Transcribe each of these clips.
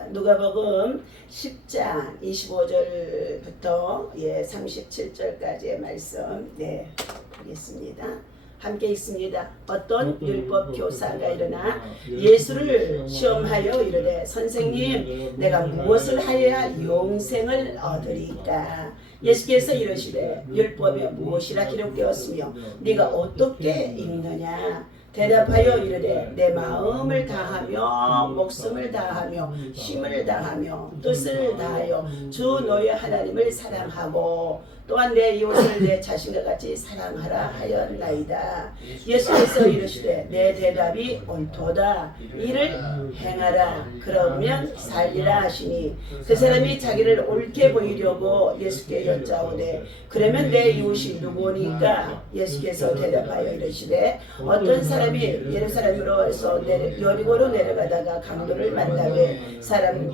자, 누가복음 10장 25절부터 37절까지의 말씀 보겠습니다. 함께 읽습니다. 어떤 율법 교사가 일어나 예수를 시험하여 이르되 선생님 내가 무엇을 하여야 영생을 얻으리까? 예수께서 이르시되 율법에 무엇이라 기록되었으며 네가 어떻게 읽느냐? 대답하여 이르되 내 마음을 다하며 목숨을 다하며 힘을 다하며 뜻을 다하여 주 너의 하나님을 사랑하고 또한 내 이웃을 내 자신과 같이 사랑하라 하였나이다. 예수께서 이르시되 내 대답이 옳도다. 이를 행하라. 그러면 살리라 하시니 그 사람이 자기를 옳게 보이려고 예수께 여짜오되 그러면 내 이웃이 누구니까? 예수께서 대답하여 이르시되 어떤 사람이 예루살렘으로서 여리고로 내려가다가 강도를 만나되 사람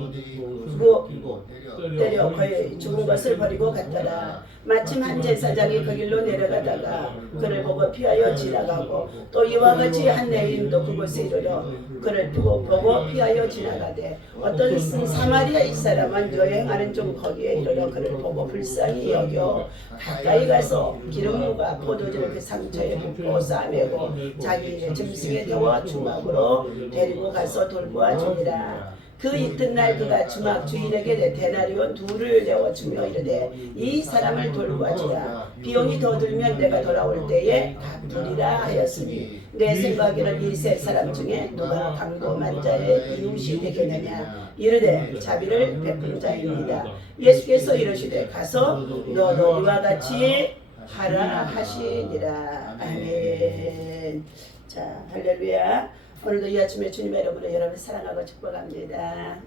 때려 거의 죽은 것을 버리고 갔더라. 마침 한 제사장이 그 길로 내려가다가 그를 보고 피하여 지나가고 또 이와 같이 한 레위인도 그곳에 이르러 그를 보고 피하여 지나가되 어떤 사마리아 사람은 여행하는 중 거기에 이르러 그를 보고 불쌍히 여겨 가까이 가서 기름과 포도주를 그 상처에 붓고 싸매고 자기 짐승에 태워 주막으로 데리고 가서 돌보아 주니라. 그 이튿날 그가 주막 주인에게 데나리온 둘을 내어주며 이르되 이 사람을 돌보아 주라. 비용이 더 들면 내가 돌아올 때에 갚으리라 하였으니 내 생각에는 이 세 사람 중에 누가 강도만 자의 이웃이 되겠느냐? 이르되 자비를 베푼 자입니다. 예수께서 이르시되 가서 너도 이와 같이 하라 하시니라. 아멘. 자, 할렐루야. 오늘도 이 아침에 주님의 이름으로 여러분을 사랑하고 축복합니다.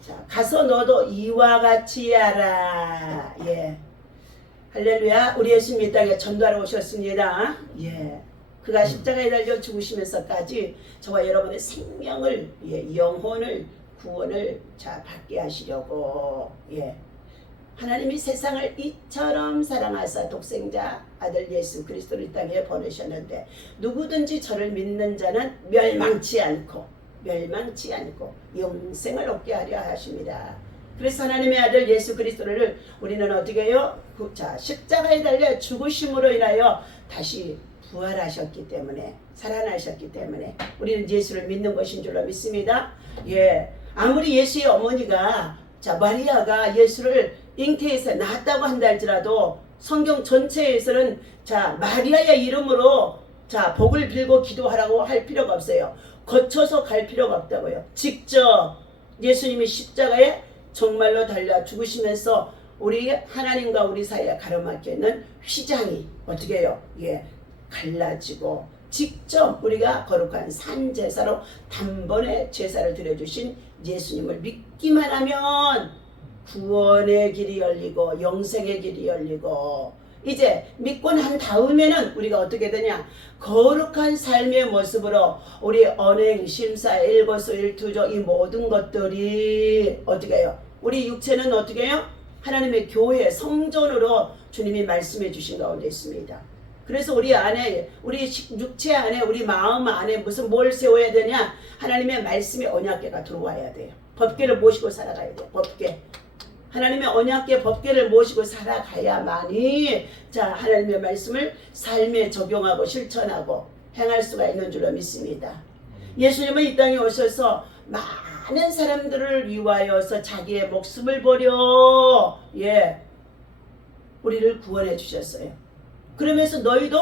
자, 가서 너도 이와 같이 하라. 할렐루야. 우리 예수님 이 땅에 전도하러 오셨습니다. 그가 십자가에 달려 죽으시면서까지 저와 여러분의 생명을, 영혼을, 구원을 받게 하시려고, 하나님이 세상을 이처럼 사랑하사 독생자 아들 예수 그리스도를 이 땅에 보내셨는데 누구든지 저를 믿는 자는 멸망치 않고 영생을 얻게 하려 하십니다. 그래서 하나님의 아들 예수 그리스도를 우리는 어떻게 해요? 십자가에 달려 죽으심으로 인하여 다시 부활하셨기 때문에 살아나셨기 때문에 우리는 예수를 믿는 것인 줄로 믿습니다. 아무리 예수의 어머니가 마리아가 예수를 잉태에서 낳았다고 한다 할지라도 성경 전체에서는 마리아의 이름으로 복을 빌고 기도하라고 할 필요가 없어요. 거쳐서 갈 필요가 없다고요. 직접 예수님이 십자가에 정말로 달려 죽으시면서 우리 하나님과 우리 사이에 가로막혀 있는 휘장이 어떻게 해요? 갈라지고 직접 우리가 거룩한 산제사로 단번에 제사를 드려주신 예수님을 믿기만 하면 구원의 길이 열리고 영생의 길이 열리고 이제 믿고 난 다음에는 우리가 어떻게 되냐? 거룩한 삶의 모습으로 우리 언행, 심사, 일거수, 일투조 이 모든 것들이 어떻게 해요? 우리 육체는 어떻게 해요? 하나님의 교회, 성전으로 주님이 말씀해 주신 가운데 있습니다. 그래서 우리 안에, 우리 육체 안에, 우리 마음 안에 무슨 뭘 세워야 되냐? 하나님의 말씀의 언약궤가 들어와야 돼요. 법궤를 모시고 살아가야 돼요. 법궤. 하나님의 언약궤 법궤를 모시고 살아가야만이 하나님의 말씀을 삶에 적용하고 실천하고 행할 수가 있는 줄로 믿습니다. 예수님은 이 땅에 오셔서 많은 사람들을 위하여서 자기의 목숨을 버려 우리를 구원해 주셨어요. 그러면서 너희도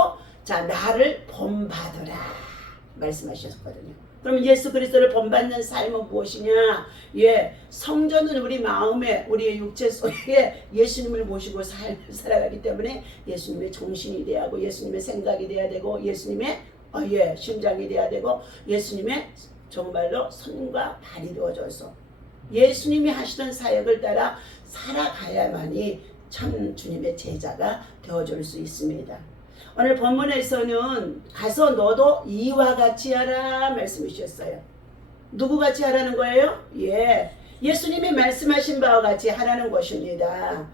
나를 본받으라 말씀하셨거든요. 그럼 예수 그리스도를 본받는 삶은 무엇이냐? 성전은 우리 마음에, 우리의 육체 속에 예수님을 모시고 삶을 살아가기 때문에 예수님의 정신이 돼야 하고 예수님의 생각이 돼야 되고 예수님의 심장이 돼야 되고 예수님의 정말로 손과 발이 되어져서 예수님이 하시던 사역을 따라 살아가야만이 참 주님의 제자가 되어줄 수 있습니다. 오늘 본문에서는 가서 너도 이와 같이 하라 말씀해 주셨어요. 누구 같이 하라는 거예요? 예수님이 말씀하신 바와 같이 하라는 것입니다.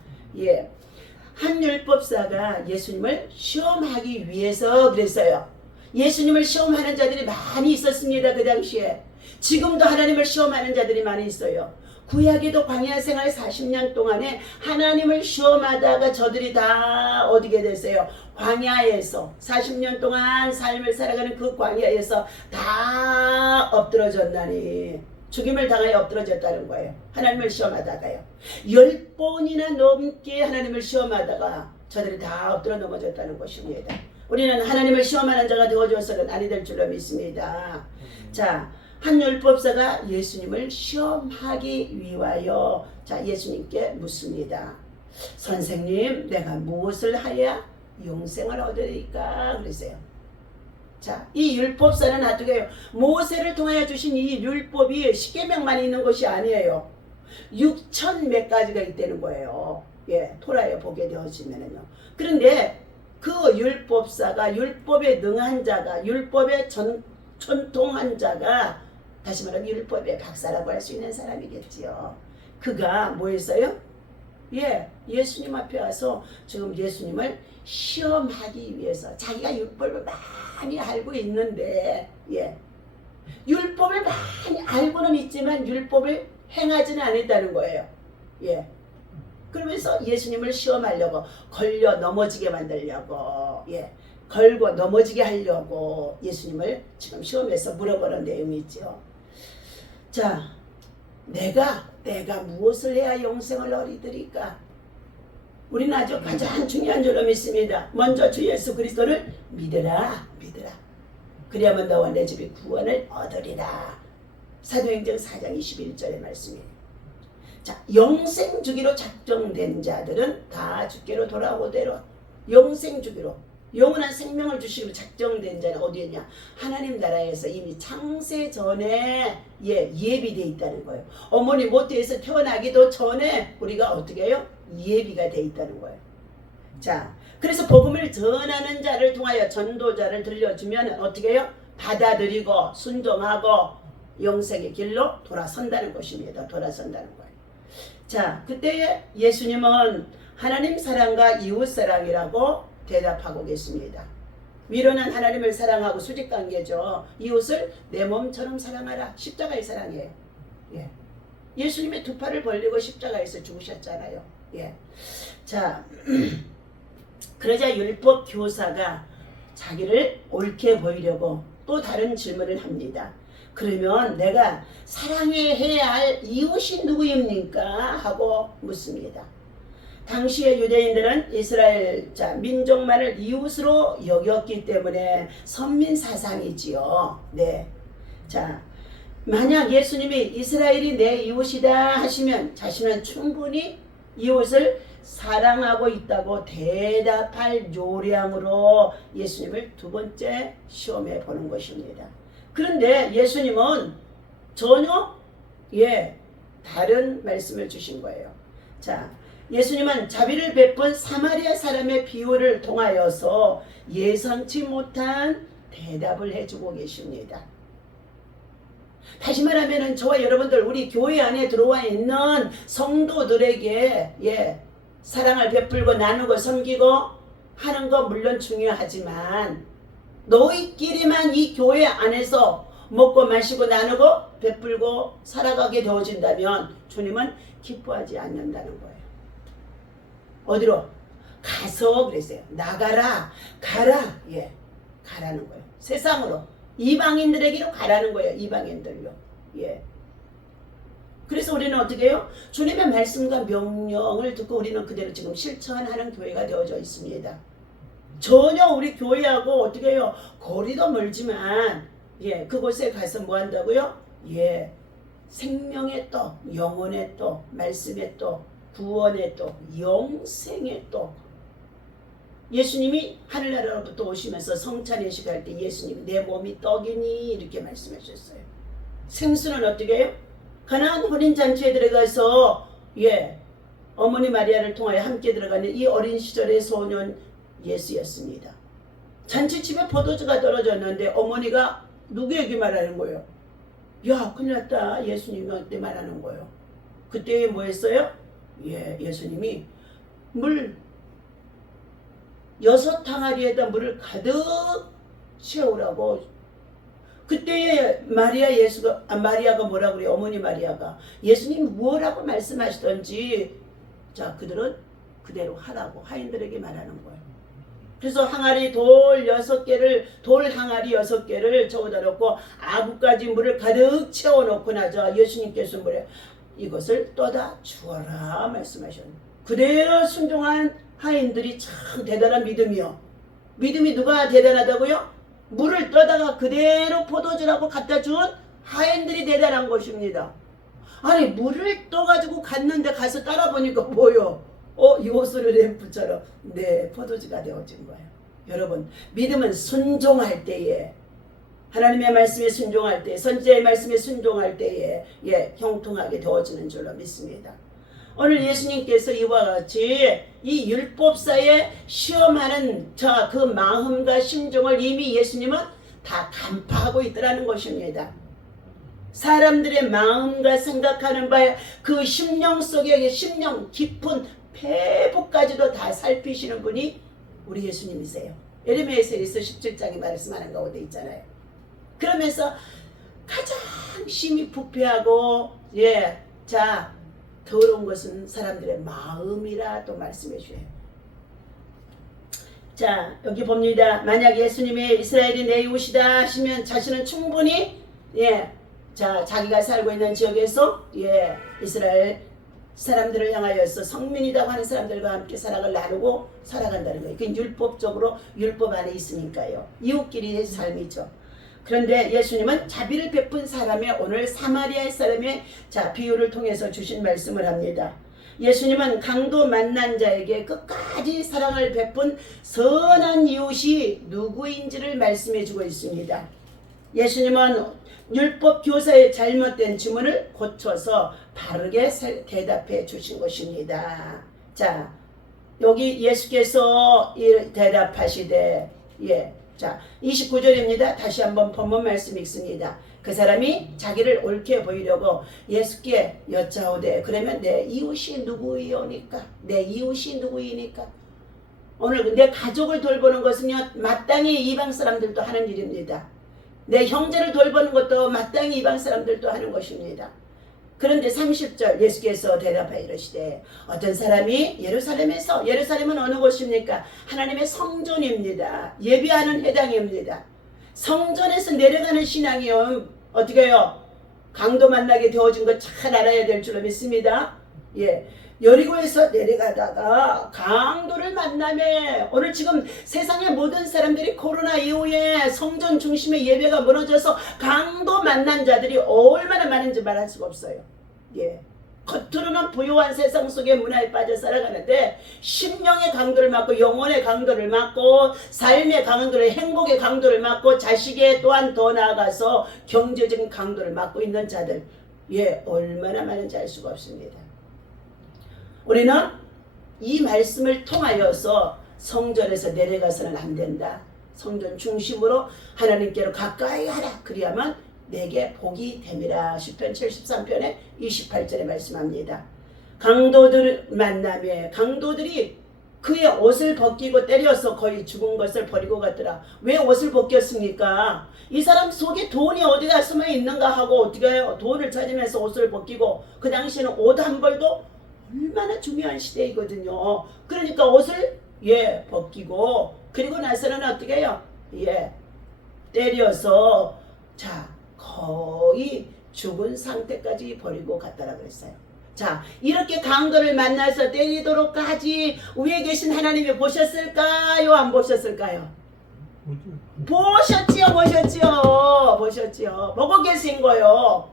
한 율법사가 예수님을 시험하기 위해서 그랬어요. 예수님을 시험하는 자들이 많이 있었습니다. 그 당시에. 지금도 하나님을 시험하는 자들이 많이 있어요. 구약에도 광야 생활 40년 동안에 하나님을 시험하다가 저들이 다 어디게 됐어요? 광야에서 40년 동안 삶을 살아가는 그 광야에서 다 엎드러졌나니 죽임을 당하여 엎드러졌다는 거예요. 하나님을 시험하다가요. 10번이나 넘게 하나님을 시험하다가 저들이 다 엎드려 넘어졌다는 것입니다. 우리는 하나님을 시험하는 자가 되어줘서는 아니 될 줄로 믿습니다. 자, 한 율법사가 예수님을 시험하기 위하여 자 예수님께 묻습니다. 선생님, 내가 무엇을 하야 영생을 얻으리까? 그러세요. 자, 이 율법사는 어떻게 해요? 모세를 통하여 주신 이 율법이 10계명만 있는 것이 아니에요. 6천 몇 가지가 있다는 거예요. 예, 토라에 보게 되어지면은요. 그런데 그 율법사가, 율법에 능한 자가, 율법에 전통한 자가, 다시 말하면 율법의 박사라고 할 수 있는 사람이겠지요. 그가 뭐 했어요? 예, 예수님 앞에 와서 지금 예수님을 시험하기 위해서 자기가 율법을 많이 알고 있는데, 예, 율법을 많이 알고는 있지만 율법을 행하지는 않았다는 거예요. 예. 그러면서 예수님을 시험하려고, 걸려 넘어지게 만들려고, 예, 걸고 넘어지게 하려고 예수님을 지금 시험해서 물어보는 내용이 있죠. 자, 내가 무엇을 해야 영생을 얻으리까? 우리는 아주 가장 중요한 줄로 믿습니다. 먼저 주 예수 그리스도를 믿으라. 그리하면 너와 내 집이 구원을 얻으리라. 사도행전 4장 21절의 말씀이에요. 자, 영생 주기로 작정된 자들은 다 주께로 돌아오대로, 영생 주기로, 영원한 생명을 주시기로 작정된 자는 어디에 있냐? 하나님 나라에서 이미 창세 전에 예비되어 있다는 거예요. 어머니 모태에서 태어나기도 전에 우리가 어떻게 해요? 예비가 되어 있다는 거예요. 자, 그래서 복음을 전하는 자를 통하여 전도자를 들려주면 어떻게 해요? 받아들이고 순종하고 영생의 길로 돌아선다는 것입니다. 돌아선다는 거예요. 자, 그때 예수님은 하나님 사랑과 이웃 사랑이라고 대답하고 계십니다. 위로는 하나님을 사랑하고 수직관계죠. 이웃을 내 몸처럼 사랑하라. 십자가의 사랑이에요. 예. 예수님의 두 팔을 벌리고 십자가에서 죽으셨잖아요. 예. 자, 그러자 율법 교사가 자기를 옳게 보이려고 또 다른 질문을 합니다. 그러면 내가 사랑해야 할 이웃이 누구입니까? 하고 묻습니다. 당시의 유대인들은 이스라엘 민족만을 이웃으로 여겼기 때문에 선민 사상이지요. 네. 자, 만약 예수님이 이스라엘이 내 이웃이다 하시면 자신은 충분히 이웃을 사랑하고 있다고 대답할 요량으로 예수님을 두 번째 시험해 보는 것입니다. 그런데 예수님은 전혀 다른 말씀을 주신 거예요. 자, 예수님은 자비를 베푼 사마리아 사람의 비유를 통하여서 예상치 못한 대답을 해주고 계십니다. 다시 말하면 저와 여러분들, 우리 교회 안에 들어와 있는 성도들에게 사랑을 베풀고 나누고 섬기고 하는 거 물론 중요하지만 너희끼리만 이 교회 안에서 먹고 마시고 나누고 베풀고 살아가게 되어진다면 주님은 기뻐하지 않는다는 거예요. 어디로? 가서 그랬어요. 나가라. 가라. 가라는 거예요. 세상으로. 이방인들에게로 가라는 거예요. 이방인들요. 그래서 우리는 어떻게 해요? 주님의 말씀과 명령을 듣고 우리는 그대로 지금 실천하는 교회가 되어져 있습니다. 전혀 우리 교회하고 어떻게 해요? 거리도 멀지만 그곳에 가서 뭐 한다고요? 생명의 떡, 영혼의 떡, 말씀의 떡, 구원의 떡, 영생의 떡. 예수님이 하늘나라로부터 오시면서 성찬의식 할 때 예수님이 내 몸이 떡이니 이렇게 말씀하셨어요. 생수는 어떻게 해요? 가나안 혼인잔치에 들어가서 어머니 마리아를 통하여 함께 들어가는 이 어린 시절의 소년 예수였습니다. 잔치집에 포도주가 떨어졌는데 어머니가 누구에게 말하는 거예요? 야, 큰일 났다. 예수님한테 말하는 거예요. 그때 뭐 했어요? 예수님이 물 6 항아리에다 물을 가득 채우라고. 그때에 마리아가 뭐라고 그래요? 어머니 마리아가 예수님 뭐라고 말씀하시던지 자 그들은 그대로 하라고 하인들에게 말하는 거예요. 그래서 항아리 돌 6개를 돌 항아리 6개를 저기다 놓고 아구까지 물을 가득 채워놓고 나자 예수님께서 뭐래? 이것을 떠다 주어라 말씀하셨는데 그대로 순종한 하인들이 참 대단한 믿음이요. 믿음이 누가 대단하다고요? 물을 떠다가 그대로 포도주라고 갖다 준 하인들이 대단한 것입니다. 아니 물을 떠가지고 갔는데 가서 따라 보니까 뭐요? 요소를 램프처럼 네 포도주가 되어진 거예요. 여러분 믿음은 순종할 때에 하나님의 말씀에 순종할 때 선지자의 말씀에 순종할 때에 형통하게 되어지는 줄로 믿습니다. 오늘 예수님께서 이와 같이 이 율법사에 시험하는 그 마음과 심정을 이미 예수님은 다 간파하고 있더라는 것입니다. 사람들의 마음과 생각하는 바에 그 심령 속에 심령 깊은 폐부까지도 다 살피시는 분이 우리 예수님이세요. 에레미야에서 17장에 말씀하는 가운데 있잖아요. 그러면서 가장 심히 부패하고 더러운 것은 사람들의 마음이라 또 말씀해 주셔요. 자 여기 봅니다. 만약 예수님이 이스라엘이 내 이웃이다 하시면 자신은 충분히 자기가 살고 있는 지역에서 이스라엘 사람들을 향하여서 성민이라고 하는 사람들과 함께 사랑을 나누고 살아간다는 거예요. 그건 율법적으로 율법 안에 있으니까요. 이웃끼리의 삶이죠. 그런데 예수님은 자비를 베푼 사람의 오늘 사마리아 사람의 비유를 통해서 주신 말씀을 합니다. 예수님은 강도 만난 자에게 끝까지 사랑을 베푼 선한 이웃이 누구인지를 말씀해 주고 있습니다. 예수님은 율법 교사의 잘못된 지문을 고쳐서 바르게 대답해 주신 것입니다. 자 여기 예수께서 대답하시되 29절입니다. 다시 한번 본문 말씀 읽습니다. 그 사람이 자기를 옳게 보이려고 예수께 여짜오되 그러면 내 이웃이 누구이오니까? 내 이웃이 누구이니까? 오늘 내 가족을 돌보는 것은요 마땅히 이방 사람들도 하는 일입니다. 내 형제를 돌보는 것도 마땅히 이방 사람들도 하는 것입니다. 그런데 30절 예수께서 대답하여 이르시되 어떤 사람이 예루살렘은 어느 곳입니까? 하나님의 성전입니다. 예배하는 회당입니다. 성전에서 내려가는 신앙이요 어떻게 해요? 강도 만나게 되어진 거 잘 알아야 될 줄로 믿습니다. 여리고에서 내려가다가 강도를 만나며 오늘 지금 세상의 모든 사람들이 코로나 이후에 성전 중심의 예배가 무너져서 강도 만난 자들이 얼마나 많은지 말할 수가 없어요. 겉으로는 부유한 세상 속의 문화에 빠져 살아가는데 심령의 강도를 맞고 영혼의 강도를 맞고 삶의 강도를 행복의 강도를 맞고 자식의 또한 더 나아가서 경제적인 강도를 맞고 있는 자들 얼마나 많은지 알 수가 없습니다. 우리는 이 말씀을 통하여서 성전에서 내려가서는 안 된다. 성전 중심으로 하나님께로 가까이 하라. 그리하면 내게 복이 됨이라. 시편 73편의 28절에 말씀합니다. 강도들 만나며 강도들이 그의 옷을 벗기고 때려서 거의 죽은 것을 버리고 갔더라. 왜 옷을 벗겼습니까? 이 사람 속에 돈이 어디다 숨어 있는가 하고 어떻게 해요? 돈을 찾으면서 옷을 벗기고 그 당시에는 옷 한 벌도 얼마나 중요한 시대이거든요. 그러니까 옷을 벗기고 그리고 나서는 어떻게 해요? 때려서 거의 죽은 상태까지 버리고 갔다라 그랬어요. 이렇게 강도를 만나서 때리도록까지 위에 계신 하나님이 보셨을까요? 안 보셨을까요? 보셨지요. 보고 계신 거요.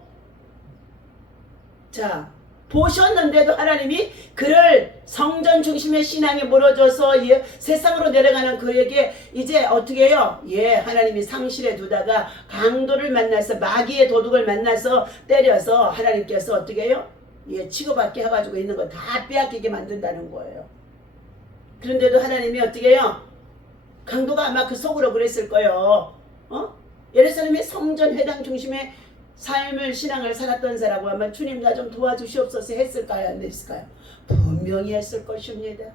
보셨는데도 하나님이 그를 성전 중심의 신앙에 무너져서 세상으로 내려가는 그에게 이제 어떻게 해요? 하나님이 상실에 두다가 강도를 만나서 마귀의 도둑을 만나서 때려서 하나님께서 어떻게 해요? 치고받게 해가지고 있는 거 다 빼앗기게 만든다는 거예요. 그런데도 하나님이 어떻게 해요? 강도가 아마 그 속으로 그랬을 거예요. 예루살렘의 성전 회당 중심의 삶을 신앙을 살았던 사람이라고 하면 주님 나 좀 도와주시옵소서 했을까요? 안 했을까요? 분명히 했을 것입니다.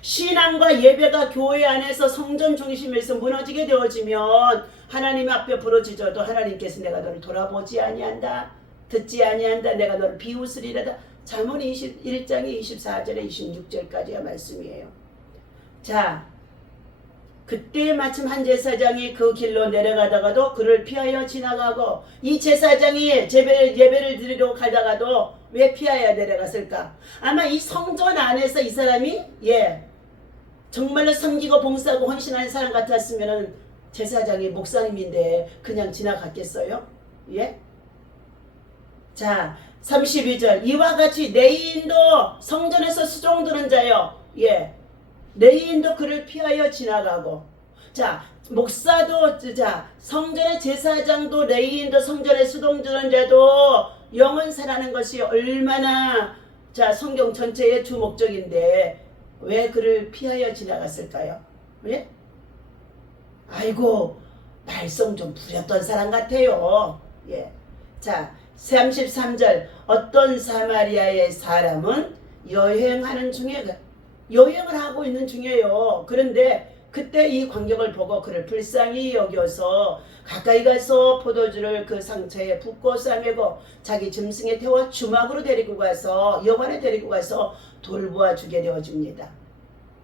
신앙과 예배가 교회 안에서 성전 중심에서 무너지게 되어지면 하나님 앞에 부러지져도 하나님께서 내가 너를 돌아보지 아니한다, 듣지 아니한다, 내가 너를 비웃으리라다. 잠언 21장의 24절에 26절까지의 말씀이에요. 자, 그때 마침 한 제사장이 그 길로 내려가다가도 그를 피하여 지나가고, 이 제사장이 예배를 드리러 가다가도 왜 피하여 내려갔을까? 아마 이 성전 안에서 이 사람이 정말로 섬기고 봉사하고 헌신하는 사람 같았으면 제사장이 목사님인데 그냥 지나갔겠어요? 예? 자, 32절, 이와 같이 레위인도 성전에서 수종드는 자요, 레위인도 그를 피하여 지나가고, 자, 목사도, 자, 성전의 제사장도 레위인도 성전에 수종드는 자도 영원 살아나는 것이 얼마나, 자, 성경 전체의 주 목적인데 왜 그를 피하여 지나갔을까요? 예? 아이고, 말썽 좀 부렸던 사람 같아요. 예. 자, 33절, 어떤 사마리아의 사람은 여행하는 중에, 여행을 하고 있는 중이에요. 그런데 그때 이 광경을 보고 그를 불쌍히 여겨서 가까이 가서 포도주를 그 상처에 붓고 싸매고 자기 짐승에 태워 주막으로 데리고 가서 여관에 데리고 가서 돌보아 주게 되어줍니다.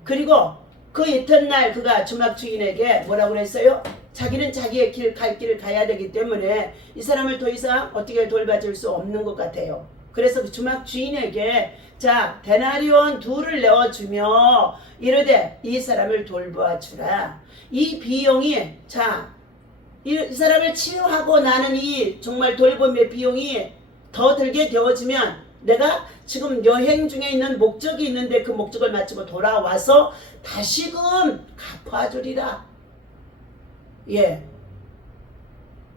그리고 그 이튿날 그가 주막 주인에게 뭐라고 그랬어요? 자기는 자기의 갈 길을 가야 되기 때문에 이 사람을 더 이상 어떻게 돌봐줄 수 없는 것 같아요. 그래서 그 주막 주인에게 자, 데나리온 2를 내어주며 이르되 이 사람을 돌보아 주라. 이 비용이, 자, 이 사람을 치유하고 나는 이 정말 돌봄의 비용이 더 들게 되어지면 내가 지금 여행 중에 있는 목적이 있는데 그 목적을 마치고 돌아와서 다시금 갚아주리라. 예.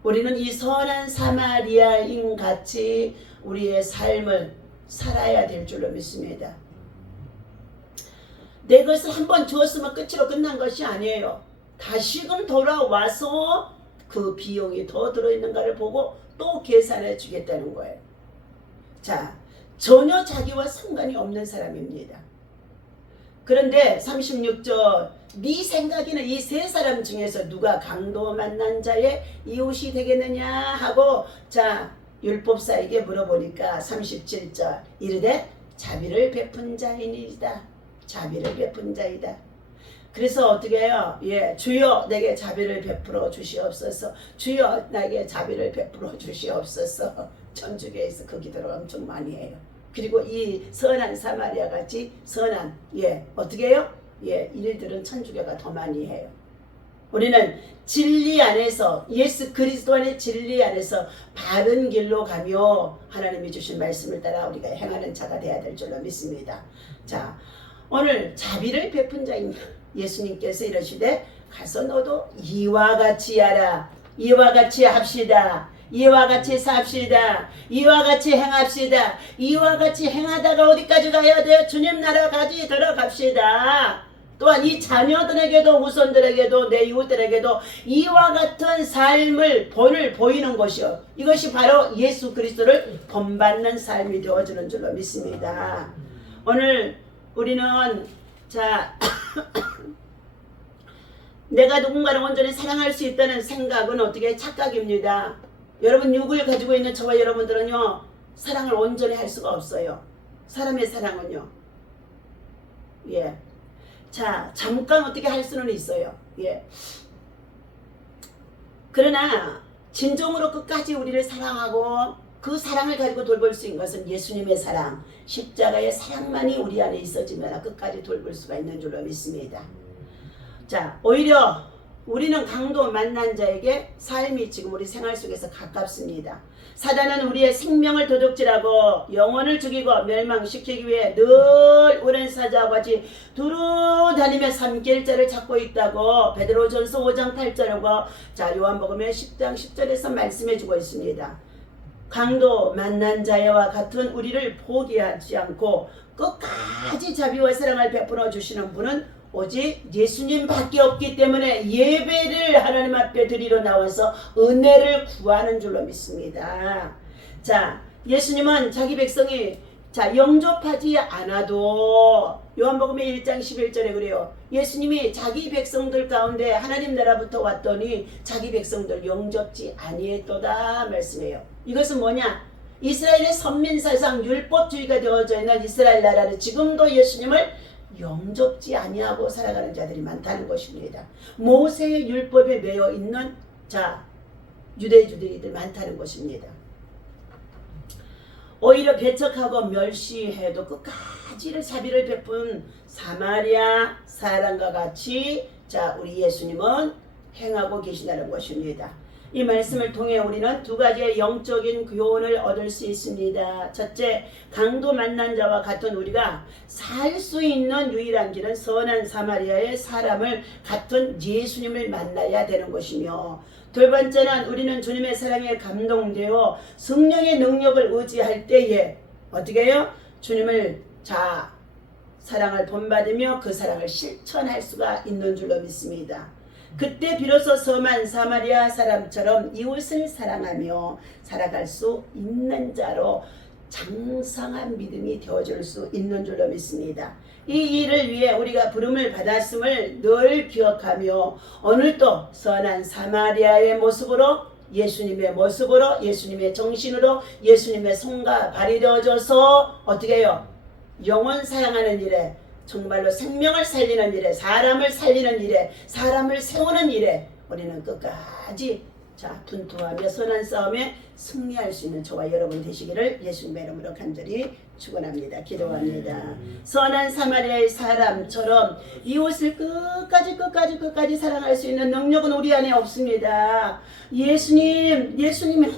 우리는 이 선한 사마리아인 같이 우리의 삶을 살아야 될 줄로 믿습니다. 내 것을 한번 주었으면 끝으로 끝난 것이 아니에요. 다시금 돌아와서 그 비용이 더 들어있는가를 보고 또 계산해 주겠다는 거예요. 자, 전혀 자기와 상관이 없는 사람입니다. 그런데 36절, 네 생각에는 이 세 사람 중에서 누가 강도 만난 자의 이웃이 되겠느냐 하고, 자, 율법사에게 물어보니까 37절, 이르되 자비를 베푼 자이니이다. 자비를 베푼 자이다. 그래서 어떻게 해요? 예, 주여 내게 자비를 베풀어 주시옵소서. 주여 나에게 자비를 베풀어 주시옵소서. 천주교에서 그 기도를 엄청 많이 해요. 그리고 이 선한 사마리아 같이 선한, 어떻게 해요? 일들은 천주교가 더 많이 해요. 우리는 진리 안에서, 예수 그리스도 안의 진리 안에서 바른 길로 가며 하나님이 주신 말씀을 따라 우리가 행하는 자가 되어야 될 줄로 믿습니다. 자, 오늘 자비를 베푼 자인 예수님께서 이러시되 가서 너도 이와 같이 하라. 이와 같이 합시다. 이와 같이 삽시다. 이와 같이 행합시다. 이와 같이 행하다가 어디까지 가야 돼요? 주님 나라까지 들어갑시다. 또한 이 자녀들에게도 후손들에게도 내 이웃들에게도 이와 같은 삶을 본을 보이는 것이요. 이것이 바로 예수 그리스도를 본받는 삶이 되어주는 줄로 믿습니다. 오늘 우리는 자 내가 누군가를 온전히 사랑할 수 있다는 생각은 어떻게 착각입니다. 여러분 육을 가지고 있는 저와 여러분들은요 사랑을 온전히 할 수가 없어요. 사람의 사랑은요. 자, 잠깐 어떻게 할 수는 있어요. 그러나 진정으로 끝까지 우리를 사랑하고 그 사랑을 가지고 돌볼 수 있는 것은 예수님의 사랑, 십자가의 사랑만이 우리 안에 있어지면 끝까지 돌볼 수가 있는 줄로 믿습니다. 자, 오히려 우리는 강도 만난 자에게 삶이 지금 우리 생활 속에서 가깝습니다. 사단은 우리의 생명을 도둑질하고 영혼을 죽이고 멸망시키기 위해 늘 오랜 사자와 같이 두루 다니며 삼킬 자를 찾고 있다고 베드로전서 5장 8절과 자 요한복음의 10장 10절에서 말씀해주고 있습니다. 강도 만난 자와 같은 우리를 포기하지 않고 끝까지 자비와 사랑을 베풀어 주시는 분은 오직 예수님밖에 없기 때문에 예배를 하나님 앞에 드리러 나와서 은혜를 구하는 줄로 믿습니다. 자, 예수님은 자기 백성이 자, 영접하지 않아도 요한복음의 1장 11절에 그래요. 예수님이 자기 백성들 가운데 하나님 나라부터 왔더니 자기 백성들 영접지 아니했도다 말씀해요. 이것은 뭐냐? 이스라엘의 선민사상 율법주의가 되어져 있는 이스라엘 나라는 지금도 예수님을 영접지 아니하고 살아가는 자들이 많다는 것입니다. 모세의 율법에 매여 있는 유대주의들 많다는 것입니다. 오히려 배척하고 멸시해도 끝까지를 자비를 베푼 사마리아 사람과 같이 우리 예수님은 행하고 계시다는 것입니다. 이 말씀을 통해 우리는 두 가지의 영적인 교훈을 얻을 수 있습니다. 첫째, 강도 만난 자와 같은 우리가 살 수 있는 유일한 길은 선한 사마리아의 사람을 같은 예수님을 만나야 되는 것이며, 두 번째는 우리는 주님의 사랑에 감동되어 성령의 능력을 의지할 때에 어떻게 해요? 주님을 사랑을 본받으며 그 사랑을 실천할 수가 있는 줄로 믿습니다. 그때 비로소 섬한 사마리아 사람처럼 이웃을 사랑하며 살아갈 수 있는 자로 장성한 믿음이 되어줄 수 있는 줄로 믿습니다. 이 일을 위해 우리가 부름을 받았음을 늘 기억하며 오늘도 선한 사마리아의 모습으로 예수님의 모습으로 예수님의 정신으로 예수님의 손과 발이 되어져서 어떻게 해요? 영혼 사랑하는 일에 정말로 생명을 살리는 일에 사람을 살리는 일에 사람을 세우는 일에 우리는 끝까지 분투하며 선한 싸움에 승리할 수 있는 저와 여러분 되시기를 예수님의 이름으로 간절히 축원합니다. 기도합니다. 선한 사마리아의 사람처럼 이웃을 끝까지 사랑할 수 있는 능력은 우리 안에 없습니다. 예수님이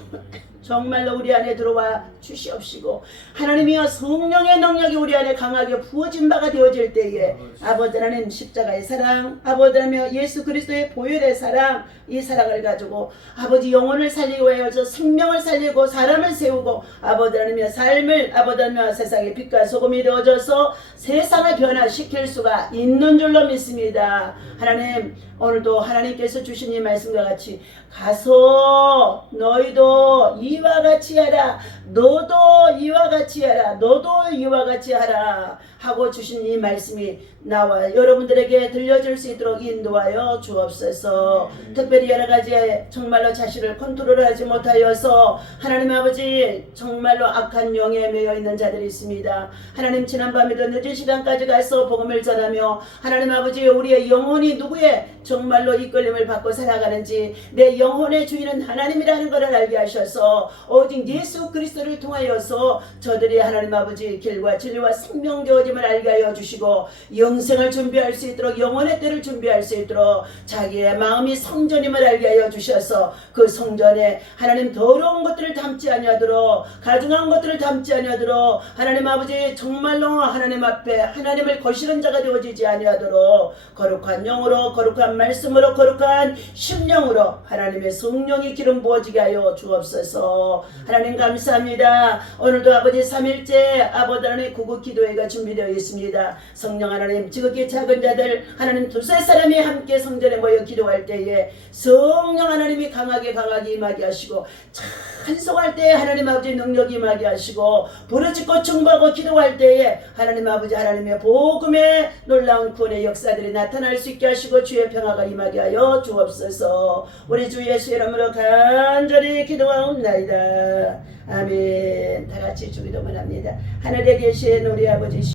정말로 우리 안에 들어와 주시옵시고 하나님이여 성령의 능력이 우리 안에 강하게 부어진 바가 되어질 때에 아버지 하나님 십자가의 사랑, 아버지 하나님 예수 그리스도의 보혈의 사랑, 이 사랑을 가지고 아버지 영혼을 살리고 하여서 생명을 살리고 사람을 세우고 아버지 하나님의 삶을 아버지 하나님 세상의 빛과 소금이 되어져서 세상을 변화시킬 수가 있는 줄로 믿습니다. 하나님 오늘도 하나님께서 주신 이 말씀과 같이 가서 너희도 이와 같이 하라, 너도 이와 같이 하라, 너도 이와 같이 하라 하고 주신 이 말씀이 나와 여러분들에게 들려줄 수 있도록 인도하여 주옵소서. 특별히 여러 가지 정말로 자신을 컨트롤하지 못하여서 하나님 아버지 정말로 악한 영에 매여 있는 자들이 있습니다. 하나님 지난밤에도 늦은 시간까지 가서 복음을 전하며 하나님 아버지 우리의 영혼이 누구의 정말로 이끌림을 받고 살아가는지 내 영혼의 주인은 하나님이라는 것을 알게 하셔서 오직 예수 그리스도를 통하여서 저들이 하나님 아버지 길과 진리와 생명 되어짐을 알게 하여 주시고 영생을 준비할 수 있도록 영혼의 때를 준비할 수 있도록 자기의 마음이 성전임을 알게 하여 주셔서 그 성전에 하나님 더러운 것들을 담지 아니하도록 가증한 것들을 담지 아니하도록 하나님 아버지 정말로 하나님 앞에 하나님을 거스른 자가 되어지지 아니하도록 거룩한 영으로 거룩한 말씀으로 거룩한 심령으로 하나님의 성령이 기름 부어지게 하여 주옵소서. 하나님 감사합니다. 오늘도 아버지 3일째 아버지 하나님의 구국 기도회가 준비되어 있습니다. 성령 하나님 지극히 작은 자들 하나님 두세 사람이 함께 성전에 모여 기도할 때에 성령 하나님이 강하게 임하게 하시고 찬송할 때에 하나님 아버지 능력이 임하게 하시고 부르짖고 충고하고 기도할 때에 하나님 아버지 하나님의 복음의 놀라운 구원의 역사들이 나타날 수 있게 하시고 주의 평화가 임하게 하여 주옵소서. 우리 주 예수 이름으로 간절히 기도하옵나이다. 아멘. 다 같이 주기도만 합니다. 하늘에 계신 우리 아버지